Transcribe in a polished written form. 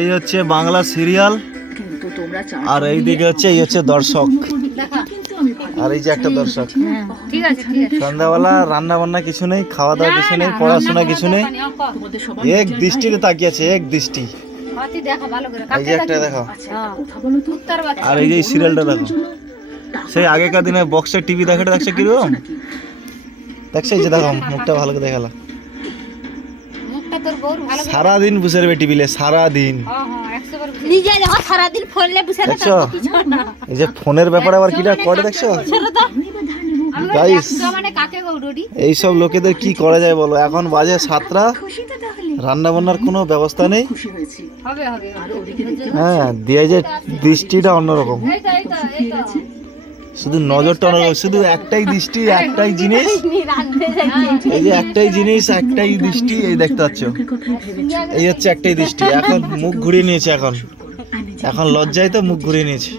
এই হচ্ছে বাংলা সিরিয়াল, আর এইদিকে হচ্ছে এই হচ্ছে দর্শক, আর এই যে একটা দর্শক। সন্ধ্যাবেলা রান্না বান্না কিছু নেই, খাওয়া দাওয়া কিছু নেই, পড়াশোনা কিছু নেই, এক দৃষ্টিতে তাকিয়েছে, এক দৃষ্টি। এই যে একটা দেখো, আর এই যে সিরিয়ালটা দেখো, সেই আগেকার দিনে বক্সের টিভি দেখাটা দেখছো কিরকম দেখছো? এই যে দেখো মুখটা ভালো করে দেখালা, সারাদিন বসে রবে টিভিলে, সারাদিন দেখছো? এই যে ফোনের ব্যাপারে আবার কিটা করে দেখছো? এইসব লোকেদের কি করা যায় বলো? এখন বাজে 7টা, রান্না বান্নার কোনো ব্যবস্থা নেই। হ্যাঁ, দিয়ে যে দৃষ্টিটা অন্যরকম, শুধু নজরটা অন্যরকম, শুধু একটাই দৃষ্টি, একটাই জিনিস, এই যে একটাই জিনিস, একটাই দৃষ্টি, এই দেখতে পাচ্ছ, এই হচ্ছে একটাই দৃষ্টি। এখন মুখ ঘুরিয়ে নিয়েছে, এখন লজ্জায় তো মুখ ঘুরিয়ে নিয়েছে।